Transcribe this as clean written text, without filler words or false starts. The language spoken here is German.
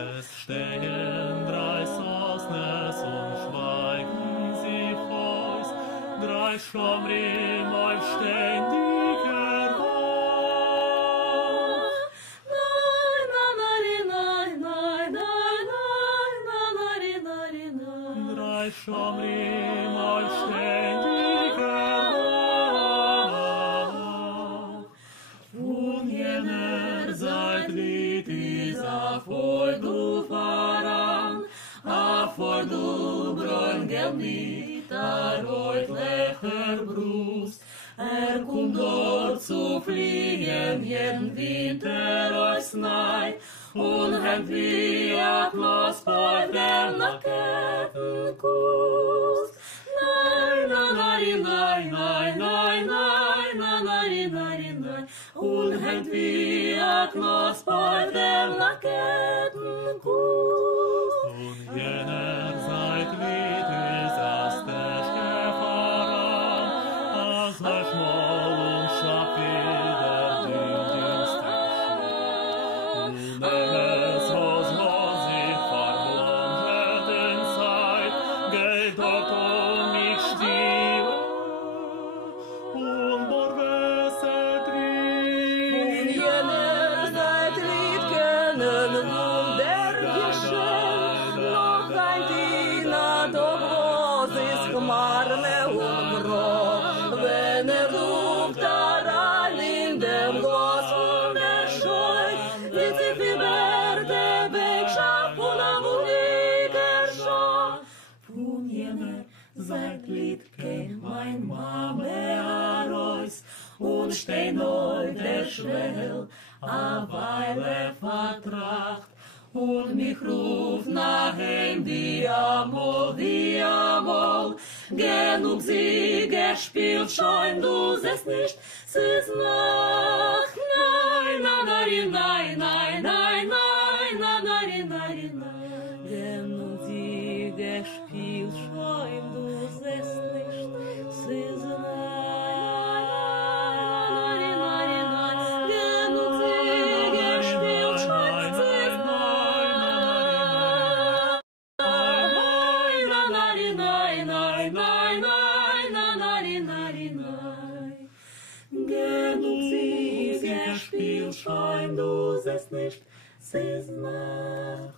Es stehen drei Sosnes und schweigen sie heus, drei Schomrim auf ständiger Wacht. Drei Schomrim auf ständiger Wacht. Und jener seit Lied ist afoi du voran, afoi du bräungel nicht, reutlicher Brust. Kommt dort zu fliehen, jeden Winter aus Nei, und hat wie ein Kloß bei dem Nakettenkuss. Nein, nein, nein, nein, nein, nein, nein, nein, nein, nein, nein, und hat wie ein Kloß bei dem Nakettenkuss. Und jener seit Lied ist aus der Schäferan, aus der Schmoll und schaff wieder den Dienst. Und es, was sich verwandelt in Zeit, geht dort mich still und borgeset rief. Und jener seit Lied kennen Wunder geschehen, noch ein Tina, doch was ist Marne und Rock, wenn ruft daran in dem Glas von der Scheu, wie sich über der Wegschaft und am Uniger Schau. Von jener seit Lied kennt mein Mame heraus, und steh neu der Schwell, a Weile vertracht, und mich ruft nach ihm wie amol, genug sie gespielt, schon du sehst nicht, es ist Nacht. Nein, nein, nein, nein, nein, nein, nein, nein, nein, nein, genug sie gespielt, schon du sehst nicht, es ist Nacht. Genug sie gespielt, schein du sehst nicht, es ist Nacht.